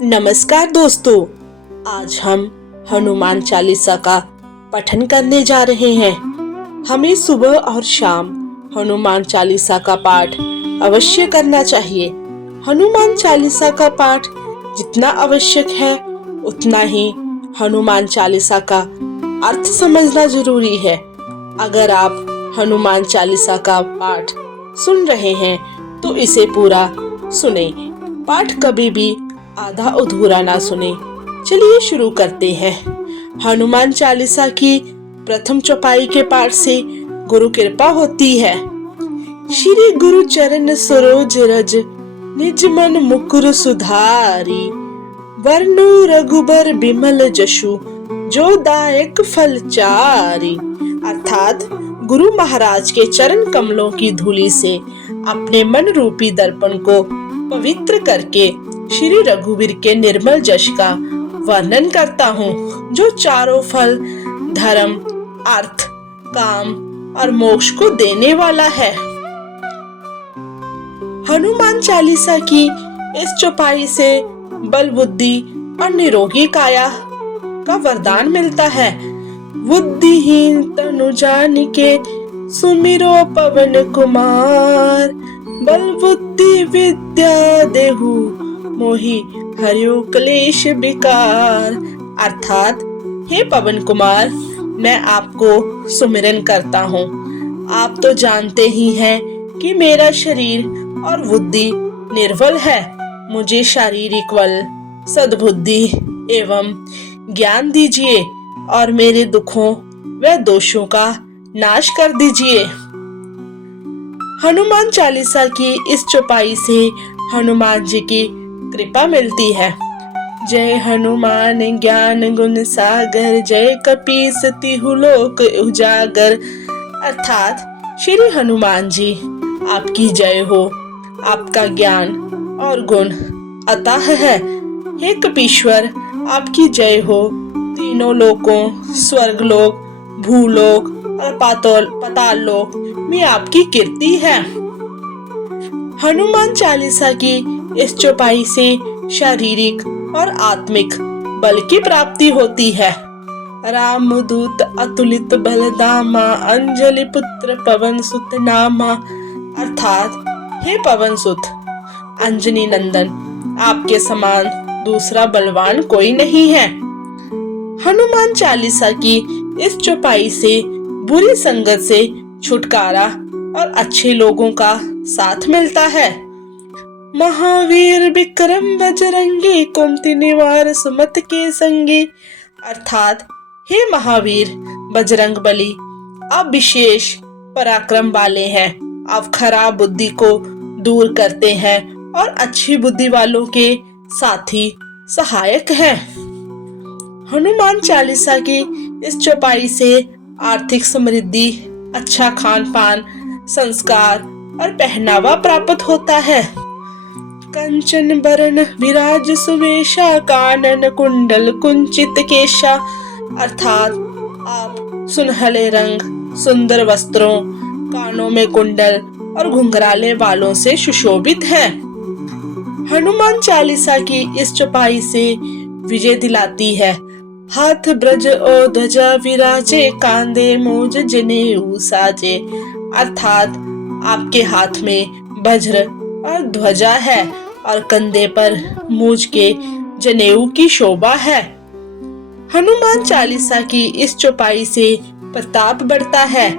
नमस्कार दोस्तों, आज हम हनुमान चालीसा का पठन करने जा रहे हैं। हमें सुबह और शाम हनुमान चालीसा का पाठ अवश्य करना चाहिए। हनुमान चालीसा का पाठ जितना आवश्यक है उतना ही हनुमान चालीसा का अर्थ समझना जरूरी है। अगर आप हनुमान चालीसा का पाठ सुन रहे हैं तो इसे पूरा सुने। पाठ कभी भी आधा अधूरा ना सुने। चलिए शुरू करते हैं। हनुमान चालीसा की प्रथम चौपाई के पाठ से गुरु कृपा होती है। श्री गुरु चरण सरोज रज, निज मन मुकुर सुधारी। वरनु रघुबर बिमल जशु, जो दायक फल चारी। अर्थात गुरु महाराज के चरण कमलों की धूली से अपने मन रूपी दर्पण को पवित्र करके श्री रघुवीर के निर्मल यश का वर्णन करता हूँ, जो चारों फल धर्म, अर्थ, काम और मोक्ष को देने वाला है। हनुमान चालीसा की इस चौपाई से बल बुद्धि और निरोगी काया का वरदान मिलता है। बुद्धिहीन तनु जानिके, सुमिरो पवन कुमार। बल बुद्धि विद्या देहु, मोहि हरियो क्लेश विकार। अर्थात हे पवन कुमार, मैं आपको सुमिरन करता हूँ। आप तो जानते ही हैं कि मेरा शरीर और बुद्धि निर्बल है। मुझे शारीरिक बल, सद्बुद्धि एवं ज्ञान दीजिए और मेरे दुखों व दोषों का नाश कर दीजिए। हनुमान चालीसा की इस चौपाई से हनुमान जी की कृपा मिलती है। जय हनुमान ज्ञान गुण सागर, जय कपीस तिहु लोक उजागर। अर्थात श्री हनुमान जी आपकी जय हो। आपका ज्ञान और गुण अतः है। हे कपीश्वर, आपकी जय हो। तीनों लोकों, स्वर्ग लोक, भूलोक और पाताल लोक में आपकी कीर्ति है। हनुमान चालीसा की इस चौपाई से शारीरिक और आत्मिक बल की प्राप्ति होती है। राम दूत अतुलित बलदामा, अंजलि पुत्र पवन सुत नामा। अर्थात हे पवन सुत, अंजनी नंदन, आपके समान दूसरा बलवान कोई नहीं है। हनुमान चालीसा की इस चौपाई से बुरी संगत से छुटकारा और अच्छे लोगों का साथ मिलता है। महावीर विक्रम बजरंगी, कुमति निवार सुमत के संगी। अर्थात हे महावीर बजरंग बली, आप विशेष पराक्रम वाले हैं। आप खराब बुद्धि को दूर करते हैं और अच्छी बुद्धि वालों के साथी सहायक हैं। हनुमान चालीसा की इस चौपाई से आर्थिक समृद्धि, अच्छा खान पान, संस्कार और पहनावा प्राप्त होता है। कंचन बरन विराज सुवेशा, कानन कुंडल कुंचित केशा। अर्थात आप सुनहले रंग, सुंदर वस्त्रों, कानों में कुंडल और घुंघराले बालों से सुशोभित हैं। हनुमान चालीसा की इस चौपाई से विजय दिलाती है। हाथ ब्रज ओ ध्वजा विराजे, कांधे मोज जनेऊ साजे। अर्थात आपके हाथ में वज्र और ध्वजा है और कंधे पर मूज के जनेऊ की शोभा है। हनुमान चालीसा की इस चौपाई से प्रताप बढ़ता है।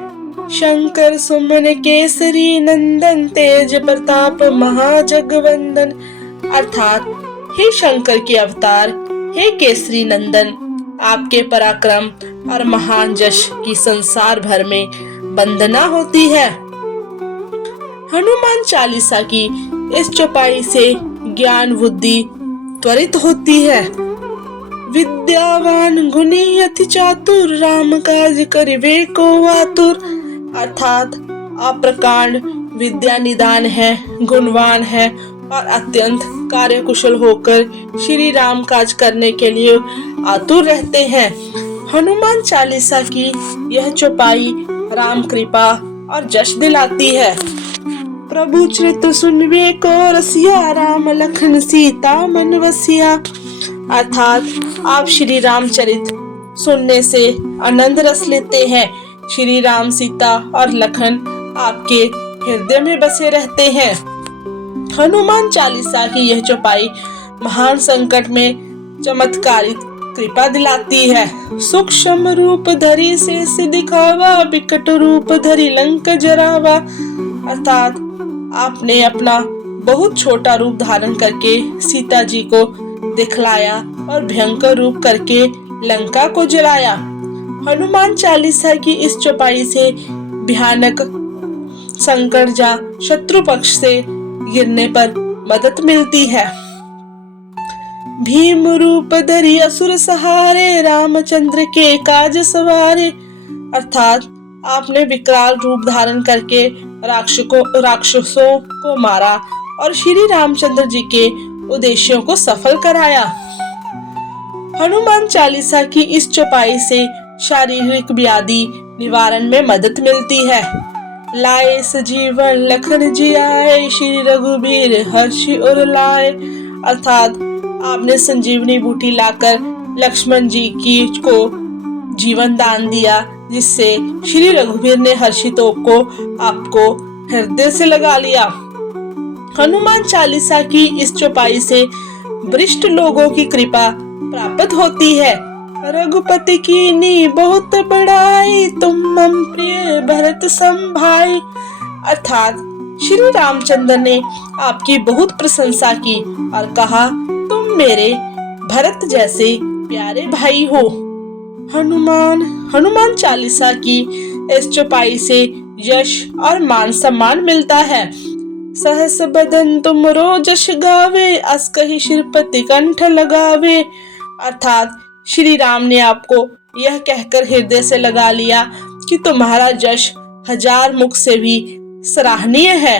शंकर सुमन केसरी नंदन, तेज प्रताप महाजगवंदन। अर्थात हे शंकर के अवतार, हे केसरी नंदन, आपके पराक्रम और महान यश की संसार भर में वंदना होती है। हनुमान चालीसा की इस चौपाई से ज्ञान बुद्धि त्वरित होती है। विद्यावान गुणी अति चातुर, राम काज करिबे को आतुर। अर्थात आप प्रकांड विद्या निदान है, गुणवान है और अत्यंत कार्यकुशल होकर श्री राम काज करने के लिए आतुर रहते हैं। हनुमान चालीसा की यह चौपाई राम कृपा और यश दिलाती है। प्रभु चरित सुनवे को रसिया, राम लखन सीता मन वसिया। अर्थात आप श्री रामचरित सुनने से आनंद रस लेते हैं। श्री राम, सीता और लखन आपके हृदय में बसे रहते हैं। हनुमान चालीसा की यह चौपाई महान संकट में चमत्कारिक कृपा दिलाती है। सूक्ष्म रूप धरी शेष दिखावा, विकट रूप धरी लंक जरावा। अर्थात आपने अपना बहुत छोटा रूप धारण करके सीता जी को दिखलाया और भयंकर रूप करके लंका को जलाया। हनुमान चालीसा की इस चौपाई से भयानक संकट जा शत्रु पक्ष से गिरने पर मदद मिलती है। भीम रूप धरि असुर सहारे, रामचंद्र के काज सवारे। अर्थात आपने विकराल रूप धारण करके राक्षसों को मारा और श्री रामचंद्र जी के उद्देश्यों को सफल कराया। हनुमान चालीसा की इस चौपाई से शारीरिक व्याधि निवारण में मदद मिलती है। लाए सजीवन लखन जी आए, श्री रघुबीर हर्षि उर लाए। अर्थात आपने संजीवनी बूटी लाकर लक्ष्मण जी को जीवन दान दिया, जिससे श्री रघुबीर ने हर्षितों को आपको हृदय से लगा लिया। हनुमान चालीसा की इस चौपाई से वरिष्ठ लोगों की कृपा प्राप्त होती है। रघुपति की नी बहुत बड़ाई, तुम मम प्रिय भरत सम भाई। अर्थात श्री रामचंद्र ने आपकी बहुत प्रशंसा की और कहा, तुम मेरे भरत जैसे प्यारे भाई हो। हनुमान चालीसा की इस चौपाई से यश और मान सम्मान मिलता है। सहस बदन तुमरो जश गावे, अस कहि श्रीपति कंठ लगावे। अर्थात श्री राम ने आपको यह कहकर हृदय से लगा लिया कि तुम्हारा यश हजार मुख से भी सराहनीय है।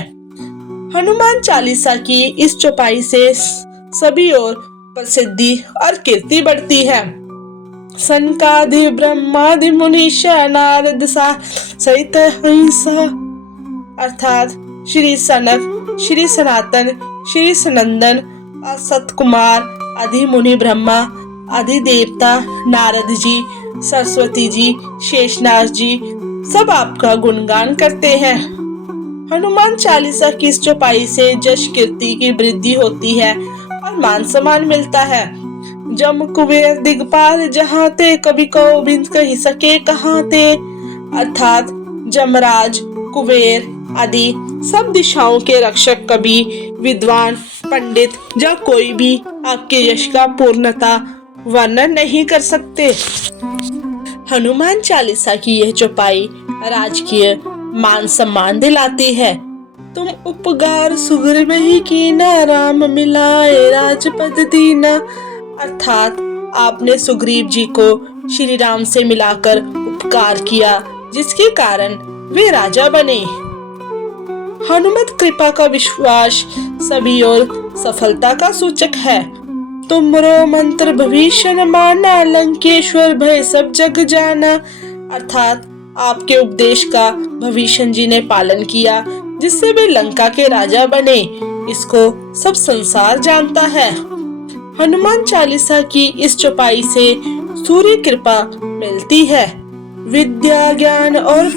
हनुमान चालीसा की इस चौपाई से सभी ओर प्रसिद्धि और कीर्ति बढ़ती है। सनकादि ब्रह्मादि मुनीषा, नारद सहित हंसा। अर्थात श्री सनक, श्री सनातन, श्री सनंदन और सतकुमार आदि मुनि, ब्रह्मा आदि देवता, नारद जी, सरस्वती जी, शेषनाग जी सब आपका गुणगान करते हैं। हनुमान चालीसा की इस चौपाई से यश कीर्ति की वृद्धि होती है और मान सम्मान मिलता है। जम कुबेर दिगपाल जहाँ ते, कभी गोविंद कही सके कहाँ ते। अर्थात जमराज, कुबेर आदि सब दिशाओं के रक्षक कवि, विद्वान, पंडित या कोई भी आपके यश का पूर्णता वर्णन नहीं कर सकते। हनुमान चालीसा की यह चौपाई राजकीय मान सम्मान दिलाती है। तुम उपकार सुग्रीव ही कीना, राम मिलाए राजपद दीना। अर्थात आपने सुग्रीव जी को श्री राम से मिलाकर उपकार किया, जिसके कारण वे राजा बने। हनुमत कृपा का विश्वास सभी और सफलता का सूचक है। तुमरो मंत्र भविष्य माना, लंकेश्वर भय सब जग जाना। अर्थात आपके उपदेश का भविष्य जी ने पालन किया, जिससे वे लंका के राजा बने। इसको सब संसार जानता है। हनुमान चालीसा की इस चौपाई से सूर्य कृपा मिलती है। विद्या ज्ञान और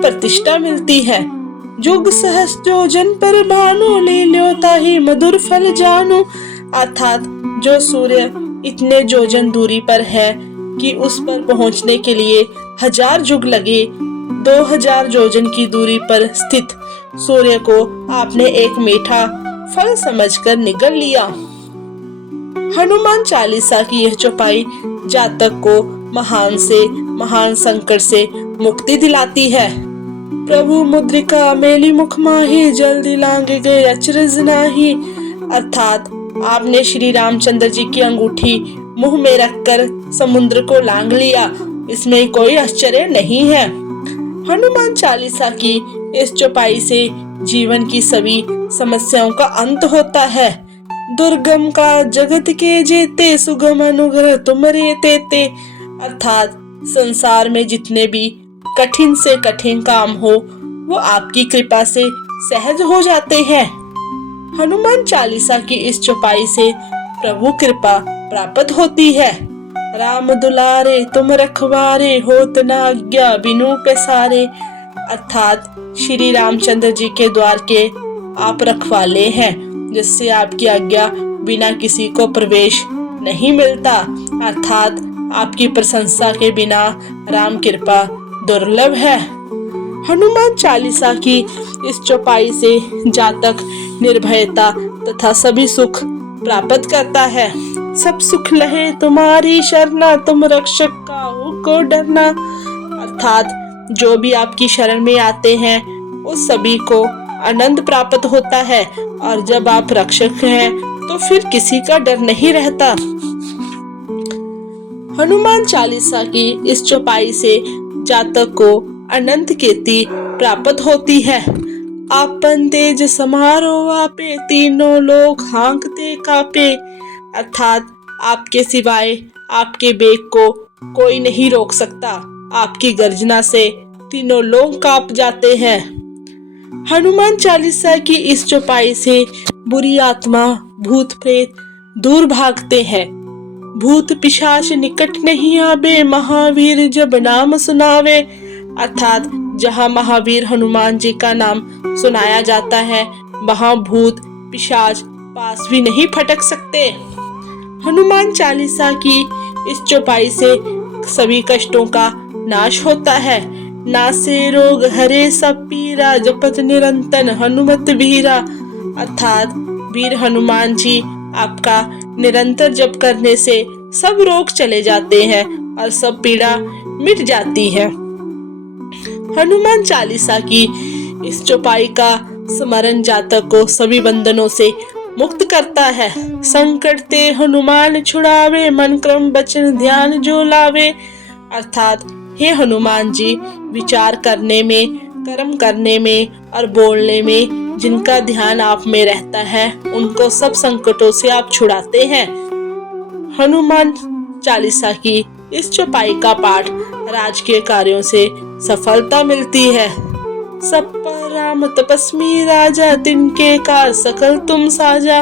प्रतिष्ठा मिलती है। जुग सहस जो जन पर भानु, ले ल्यो ताहि मधुर फल जानू। अर्थात जो सूर्य इतने जोजन दूरी पर है कि उस पर पहुंचने के लिए 1000 युग लगे, 2000 जोजन की दूरी पर स्थित सूर्य को आपने एक मीठा फल समझकर निगल लिया। हनुमान चालीसा की यह चौपाई जातक को महान से महान संकट से मुक्ति दिलाती है। प्रभु मुद्रिका मेली मुख माही, जल्दी लांगे गए अचरज नाही। अर्थात आपने श्री रामचंद्र जी की अंगूठी मुंह में रखकर समुद्र को लांग लिया, इसमें कोई आश्चर्य नहीं है। हनुमान चालीसा की इस चौपाई से जीवन की सभी समस्याओं का अंत होता है। दुर्गम का जगत के जेते, सुगम अनुग्रह तुमरे तेते। अर्थात संसार में जितने भी कठिन से कठिन काम हो वो आपकी कृपा से सहज हो जाते हैं। हनुमान चालीसा की इस चौपाई से प्रभु कृपा प्राप्त होती है। राम दुलारे तुम रखवारे, होत न आज्ञा बिनु पैसारे। अर्थात श्री रामचंद्र जी के द्वार के आप रखवाले हैं, जिससे आपकी आज्ञा बिना किसी को प्रवेश नहीं मिलता। अर्थात आपकी प्रशंसा के बिना राम कृपा दुर्लभ है। हनुमान चालीसा की इस चौपाई से जातक निर्भयता तथा सभी सुख प्राप्त करता है। सब सुख लहे तुम्हारी शरणा, तुम रक्षक काहू को डरना। अर्थात जो भी आपकी शरण में आते हैं उस सभी को आनंद प्राप्त होता है, और जब आप रक्षक हैं तो फिर किसी का डर नहीं रहता। हनुमान चालीसा की इस चौपाई से जातक को अनंत कीर्ति प्राप्त होती है। आपन तेज समारो आपे, तीनों लोग हाँकते कापे। अर्थात आपके सिवाय आपके बेग को कोई नहीं रोक सकता। आपकी गर्जना से तीनों लोग कांप जाते हैं। हनुमान चालीसा की इस चौपाई से बुरी आत्मा भूत प्रेत दूर भागते हैं। भूत पिशाच निकट नहीं आवे, महावीर जब नाम सुनावे। अर्थात जहाँ महावीर हनुमान जी का नाम सुनाया जाता है वहाँ भूत पिशाच पास भी नहीं फटक सकते। हनुमान चालीसा की इस चौपाई से सभी कष्टों का नाश होता है। नासे रोग हरे सब पीरा, जपत निरंतर हनुमत वीरा। अर्थात वीर हनुमान जी आपका निरंतर जप करने से सब रोग चले जाते हैं और सब पीड़ा मिट जाती है। हनुमान चालीसा की इस चौपाई का स्मरण जातक को सभी बंधनों से मुक्त करता है। संकट ते हनुमान छुड़ावे, मन क्रम वचन ध्यान जो लावे। अर्थात हे हनुमान जी, विचार करने में, कर्म करने में और बोलने में जिनका ध्यान आप में रहता है उनको सब संकटों से आप छुड़ाते हैं। हनुमान चालीसा की इस चौपाई का पाठ राजकीय कार्यों से सफलता मिलती है। सब पर राम तपस्वी राजा, तिनके कार सकल तुम साजा।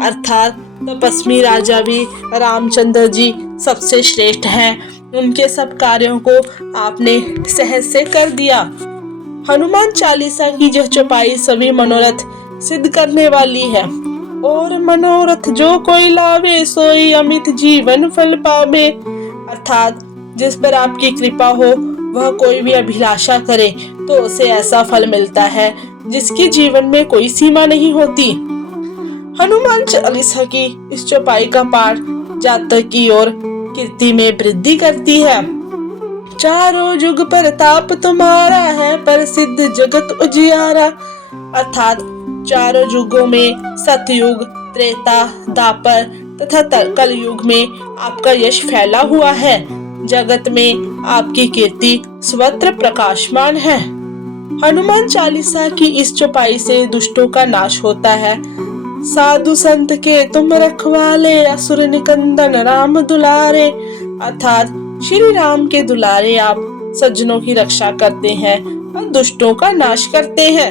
अर्थात तपस्वी राजा भी रामचंद्र जी सबसे श्रेष्ठ हैं। उनके सब कार्यों को आपने सहज से कर दिया। हनुमान चालीसा की यह चौपाई सभी मनोरथ सिद्ध करने वाली है। और मनोरथ जो कोई लावे, सोई अमित जीवन फल पावे। अर्थात जिस पर आपकी कृपा हो वह कोई भी अभिलाषा करे तो उसे ऐसा फल मिलता है जिसकी जीवन में कोई सीमा नहीं होती। हनुमान चालीसा की इस चौपाई का पाठ जातक की ओर कीर्ति में वृद्धि करती है। चारों युग प्रताप तुम्हारा है, प्रसिद्ध जगत उजियारा। अर्थात चारों युगों में सतयुग, त्रेता, द्वापर तथा कलयुग में आपका यश फैला हुआ है। जगत में आपकी कीर्ति सर्वत्र प्रकाशमान है। हनुमान चालीसा की इस चौपाई से दुष्टों का नाश होता है। साधु संत के तुम रखवाले, असुर निकंदन राम दुलारे। अर्थात श्री राम के दुलारे आप सज्जनों की रक्षा करते हैं और दुष्टों का नाश करते हैं।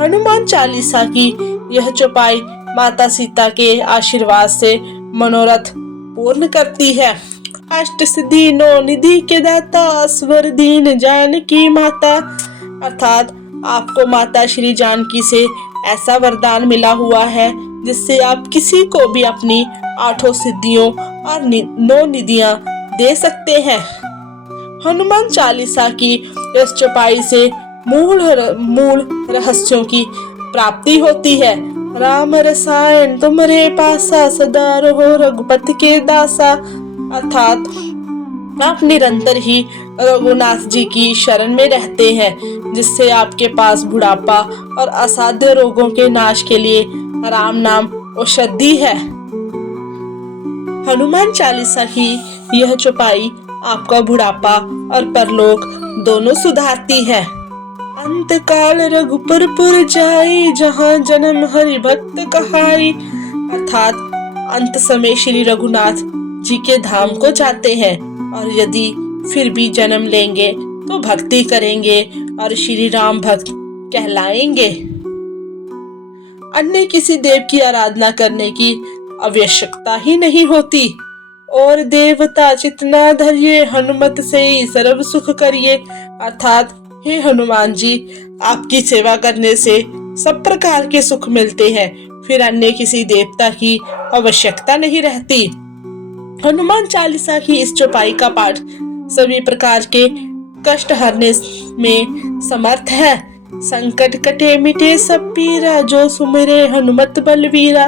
हनुमान चालीसा की यह चौपाई माता सीता के आशीर्वाद से मनोरथ पूर्ण करती है। अष्ट सिद्धि नौ निधि के दाता, स्वर दीन जानकी माता। अर्थात आपको माता श्री जानकी से ऐसा वरदान मिला हुआ है जिससे आप किसी को भी अपनी 8 सिद्धियों और 9 निधियां दे सकते हैं। हनुमान चालीसा की इस चौपाई से मूल रहस्यों की प्राप्ति होती है। राम रसायन तुम्हारे पासा, सदा रहो रघुपति के दासा। अर्थात आप निरंतर ही रघुनाथ जी की शरण में रहते हैं, जिससे आपके पास बुढ़ापा और असाध्य रोगों के नाश के लिए राम नाम औषधि है। हनुमान चालीसा की यह चौपाई आपका बुढ़ापा और परलोक दोनों सुधारती है। अंत काल रघुपुर जाई, जहाँ जन्म हरि भक्त कहाई। अर्थात अंत समय श्री रघुनाथ जी के धाम को जाते हैं, और यदि फिर भी जन्म लेंगे तो भक्ति करेंगे और श्री राम भक्त कहलाएंगे। अन्य किसी देव की आराधना करने की आवश्यकता ही नहीं होती। और देवता चितना धरिए, हनुमत से ही सर्व सुख करिए। अर्थात हे हनुमान जी, आपकी सेवा करने से सब प्रकार के सुख मिलते हैं, फिर अन्य किसी देवता की आवश्यकता नहीं रहती। हनुमान चालीसा की इस चौपाई का पाठ सभी प्रकार के कष्ट हरने में समर्थ है। संकट कटे मिटे सब पीरा, जो सुमिरे हनुमत बलवीरा।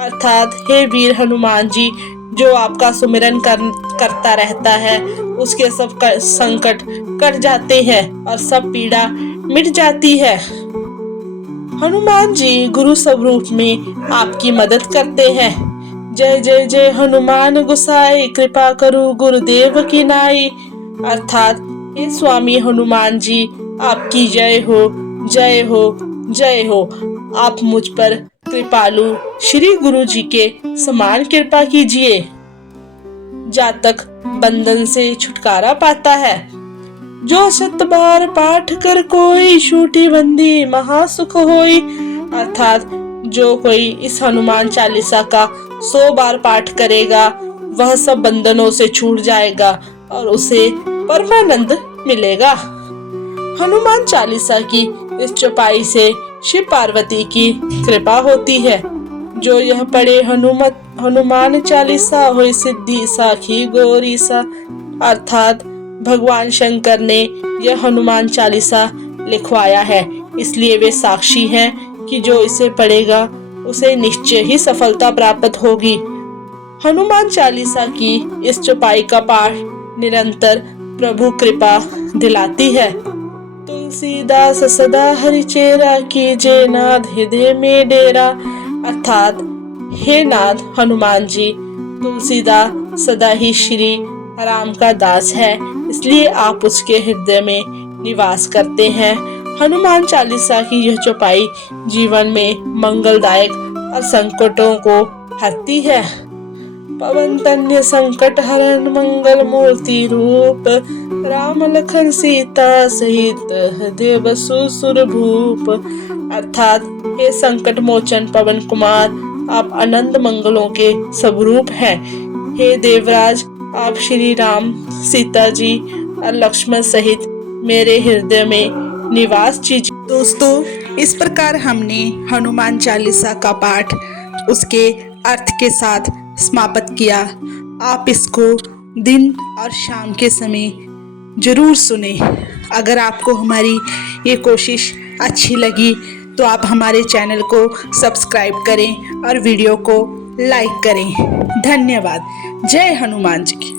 अर्थात हे वीर हनुमान जी, जो आपका सुमिरन करता रहता है, उसके सब संकट कट जाते हैं और सब पीड़ा मिट जाती है। हनुमान जी गुरु स्वरूप में आपकी मदद करते हैं। जय जय जय हनुमान गोसाई, कृपा करो गुरुदेव की नाई। अर्थात हे स्वामी हनुमान जी, आपकी जय हो, जय हो, जय हो। आप मुझ पर कृपालु श्री गुरु जी के समान कृपा कीजिए। जातक बंधन से छुटकारा पाता है। जो 7 बार पाठ कर कोई, छूटी बंदी महासुख होई। अर्थात जो कोई इस हनुमान चालीसा का 100 बार पाठ करेगा, वह सब बंधनों से छूट जाएगा और उसे परमानंद मिलेगा। हनुमान चालीसा की इस चौपाई से शिव पार्वती की कृपा होती है। जो यह पढ़े हनुमान चालीसा, होई सिद्धि साखी गौरी सा। अर्थात भगवान शंकर ने यह हनुमान चालीसा लिखवाया है, इसलिए वे साक्षी हैं कि जो इसे पढ़ेगा उसे निश्चय ही सफलता प्राप्त होगी। हनुमान चालीसा की इस चौपाई का पाठ निरंतर प्रभु कृपा दिलाती है। तुलसीदास सदा हरि चेरा, कीजे नाथ हृदय में डेरा। अर्थात हे नाथ हनुमान जी, तुलसीदास सदा ही श्री राम का दास है, इसलिए आप उसके हृदय में निवास करते हैं। हनुमान चालीसा की यह चौपाई जीवन में मंगलदायक और संकटों को हरती है। पवन तनय संकट हरण, मंगल मूर्ति रूप। राम लखन सीता सहित, हृदय बसु सुर भूप। अर्थात हे संकट मोचन पवन कुमार, आप अनंत मंगलों के स्वरूप हैं। हे देवराज, आप श्री राम, सीता जी और लक्ष्मण सहित मेरे हृदय में निवास कीजिए। दोस्तों, इस प्रकार हमने हनुमान चालीसा का पाठ उसके अर्थ के साथ समाप्त किया। आप इसको दिन और शाम के समय जरूर सुने। अगर आपको हमारी ये कोशिश अच्छी लगी तो आप हमारे चैनल को सब्सक्राइब करें और वीडियो को लाइक करें। धन्यवाद। जय हनुमान जी की।